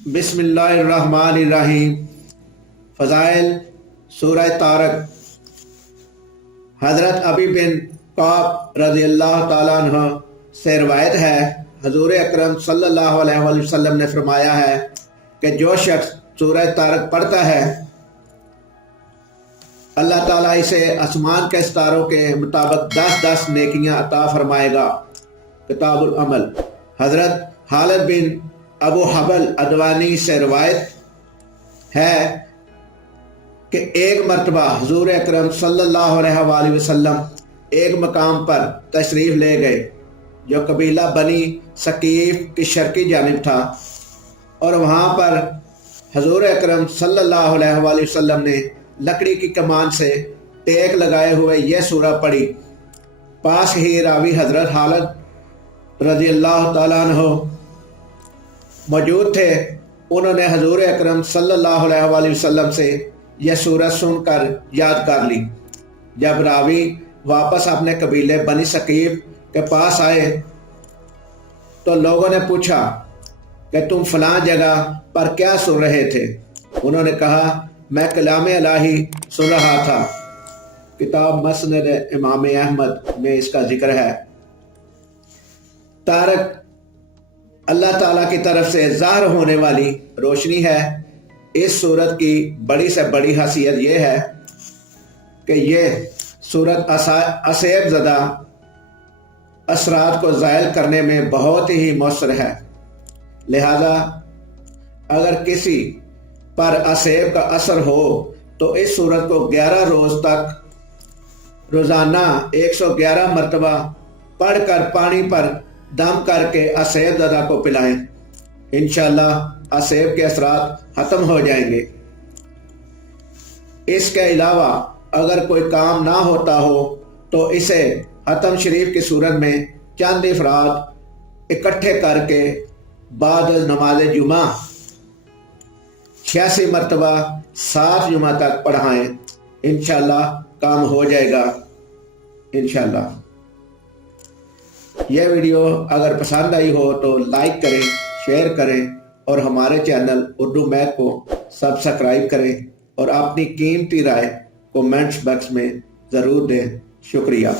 बिस्मिल्लाहिर्रहमानिर्रहीम। फ़ज़ाइल सूरह तारक। हज़रत अबी बिन काब रज़ियल्लाहु ताला अन्हु से रवायत है, हज़ूर अकरम सल्लल्लाहु अलैहि वसल्लम ने फरमाया है कि जो शख्स सूरह तारक पढ़ता है, अल्लाह ताला इसे आसमान के सितारों के मुताबिक 10-10 नेकियां अता फरमाएगा। किताबुल अमल। हज़रत खालिद बिन अबू हबल अदवानी से रवायत है कि एक मरतबा हुज़ूर अकरम सल्लल्लाहु अलैहि वसल्लम एक मकाम पर तशरीफ़ ले गए जो कबीला बनी सकीफ की शर्की जानिब था, और वहाँ पर हुज़ूर अकरम सल्लल्लाहु अलैहि वसल्लम ने लकड़ी की कमान से टेक लगाए हुए यह सूरह पढ़ी। पास ही रावी हज़रत खालिद रज़ियल्लाहु ताला अन्हु मौजूद थे। उन्होंने हुज़ूर अकरम सल्लल्लाहु अलैहि वसल्लम से यह सूरत सुनकर याद कर ली। जब रावी वापस अपने कबीले बनी सकीफ के पास आए तो लोगों ने पूछा कि तुम फलां जगह पर क्या सुन रहे थे? उन्होंने कहा, मैं कलाम इलाही सुन रहा था। किताब मस्नद इमाम अहमद में इसका जिक्र है। तारक अल्लाह ताला की तरफ से ज़ाहिर होने वाली रोशनी है। इस सूरत की बड़ी से बड़ी हैसियत यह है कि यह सूरत असेब ज़दा असरात को ज़ायल करने में बहुत ही मौसर है। लिहाजा अगर किसी पर असेब का असर हो तो इस सूरत को 11 रोज़ तक रोज़ाना 111 मरतबा पढ़कर पानी पर दम करके असेब ज़दा को पिलाएं। इंशाअल्लाह असेब के असरात ख़त्म हो जाएंगे। इसके अलावा अगर कोई काम ना होता हो तो इसे ख़त्म शरीफ की सूरत में चंद अफराद इकट्ठे करके बाद नमाज जुमा 86 मरतबा 7 जुमा तक पढ़ाएं। इंशाअल्लाह काम हो जाएगा। इंशाअल्लाह यह वीडियो अगर पसंद आई हो तो लाइक करें, शेयर करें और हमारे चैनल उर्दू मैथ को सब्सक्राइब करें और अपनी कीमती राय कमेंट्स बॉक्स में ज़रूर दें। शुक्रिया।